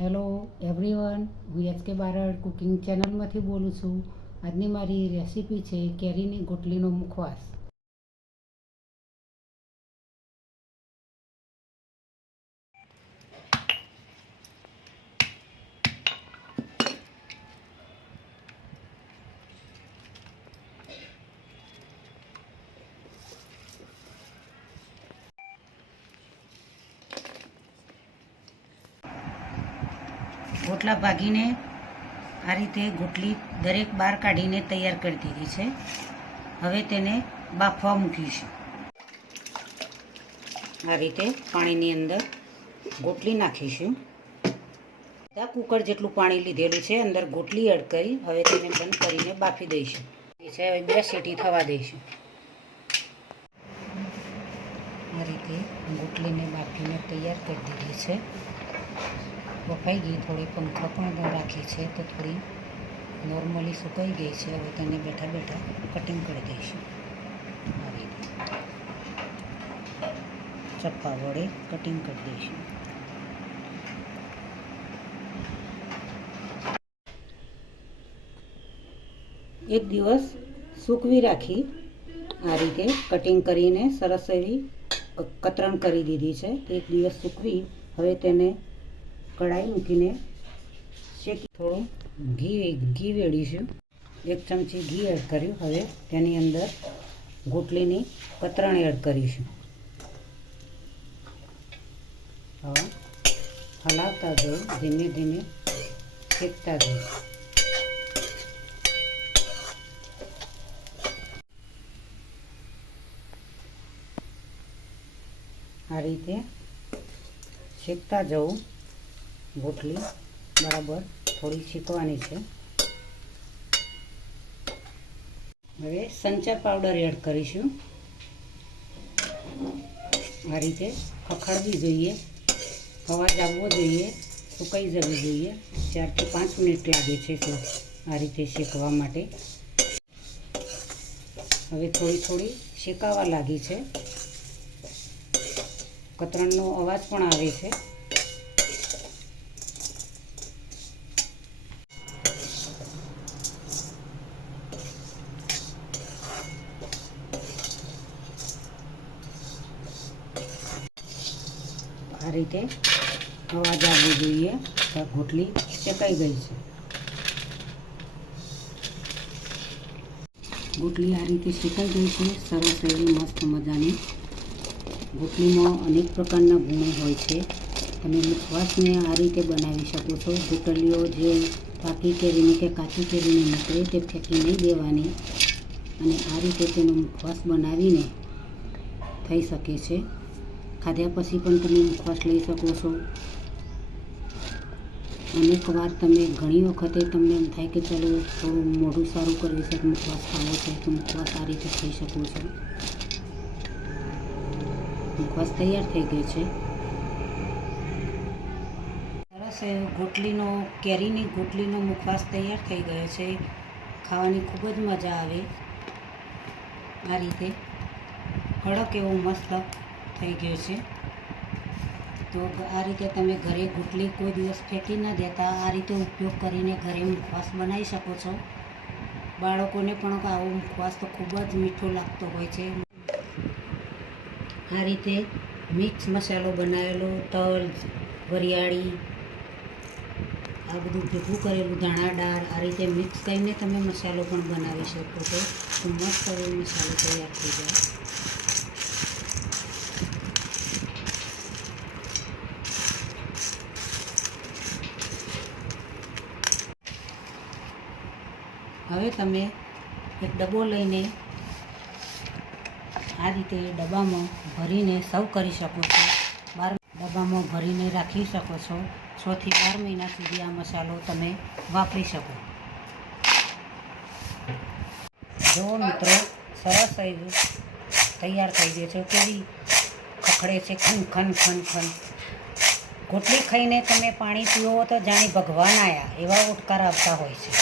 Hello everyone, હું HK Barad cooking ચેનલમાંથી બોલું છું. આજની મારી રેસીપી છે કેરીની ગોટલીનો મુખવાસ. ગોટલા ભાગીને આ રીતે ગોટલી દરેક બાર કાઢીને તૈયાર કરી દીધી છે. હવે તેને બાફવા મૂકીશું. આ રીતે પાણીની અંદર ગોટલી નાખીશું. કુકર જેટલું પાણી લીધેલું છે, અંદર ગોટલી એડ કરી હવે તેને બંધ કરીને બાફી દઈશું. હવે 2 સીટી થવા દઈશું. આ રીતે ગોટલીને બાફીને તૈયાર કરી દીધી છે. બફાઈ ગઈ, થોડી પંખા પણ રાખી છે તો થોડી નોર્મલી સુકાઈ ગઈ છે. હવે તેને બેઠા બેઠા કટિંગ કરી દઈશું. આ રીતે ચપ્પા વડે કટિંગ કરી દઈશું. એક દિવસ સૂકવી રાખી આ રીતે કટિંગ કરીને સરસ એવી કતરણ કરી દીધી છે. એક દિવસ સૂકવી હવે તેને કઢાઈ મૂકીને શેકી થોડું ઘી વેડીશું. 1 ચમચી ઘી એડ કર્યું. હવે તેની અંદર ગોટલીની કતરણ એડ કરીશું. હવે હલાવતા જવું, ધીમે ધીમે શેકતા જવું. આ રીતે શેકતા જવું. ગોટલી બરાબર થોડી શેકવાની છે. હવે સંચર પાવડર એડ કરીશું. આ રીતે ખખડવી જોઈએ, અવાજ આવવો જોઈએ, સુકાઈ જવી જોઈએ. 4 થી 5 મિનિટ લાગે છે આ રીતે શેકવા માટે. હવે થોડી થોડી શેકાવા લાગી છે. કતરણનો અવાજ પણ આવે છે. આ રીતે અવાજ આવવો જોઈએ. ગોટલી શેકાઈ ગઈ છે. ગોટલી આ રીતે શેકાઈ ગઈ છે. સરસ એવી મસ્ત મજાની. ગોટલીમાં અનેક પ્રકારના ગુણો હોય છે. તમે મુખવાસને આ રીતે બનાવી શકો છો. ગોટલીઓ જે પાકી કેરીની કે કાચી કેરીની નીકળે તે ફેંકી નહીં દેવાની, અને આ રીતે તેનો મુખવાસ બનાવીને થઈ શકે છે. ખાધ્યા પછી પણ તમે મુખવાસ લઈ શકો છો. અનેક વાર તમે ઘણી વખતે તમને એમ થાય કે ચાલો થોડું મોઢું સારું કરવી છે, મુખવાસ ખાવો છે, તો મુખવાસ આ રીતે થઈ શકો છો. મુખવાસ તૈયાર થઈ ગયો છે. સરસ ગોટલીનો કેરીની ગોટલીનો મુખવાસ તૈયાર થઈ ગયો છે. ખાવાની ખૂબ જ મજા આવે. આ રીતે કડક એવો મસ્ત થઈ ગયો છે. તો આ રીતે તમે ઘરે ગોટલી કોઈ દિવસ ફેંકી ન દેતા આ રીતે ઉપયોગ કરીને ઘરે મુખવાસ બનાવી શકો છો. બાળકોને પણ આવો મુખવાસ તો ખૂબ જ મીઠો લાગતો હોય છે. આ રીતે મિક્સ મસાલો બનાવેલો, તલ, વરિયાળી, આ બધું ભેગું કરેલું, ધાણાદાળ, આ રીતે મિક્સ કરીને તમે મસાલો પણ બનાવી શકો છો. તો મસ્ત એવો મસાલો તૈયાર થઈ જાય. હવે તમે એક ડબ્બો લઈને આ રીતે ડબ્બામાં ભરીને સર્વ કરી શકો છો. ડબ્બામાં ભરીને રાખી શકો છો. 6 થી 12 મહિના સુધી આ મસાલો તમે વાપરી શકો. જો મિત્રો, સરસ એવું તૈયાર થઈ ગયો છે. કેવી ખખડે છે, ખન ખન ખન ખન. ગોટલી ખાઈને તમે પાણી પીવો તો જાણે ભગવાન આવ્યા એવા ઉઠકાર આવતા હોય છે.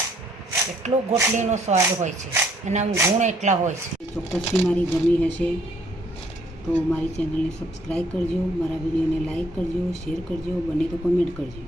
એટલો ગોટલીનો સ્વાદ હોય છે, એના ગુણ એટલા હોય છે. ચોક્કસથી મારી ગમી હશે તો મારી ચેનલને સબસ્ક્રાઈબ કરજો, મારા વિડીયોને લાઈક કરજો, શેર કરજો, બને તો કમેન્ટ કરજો.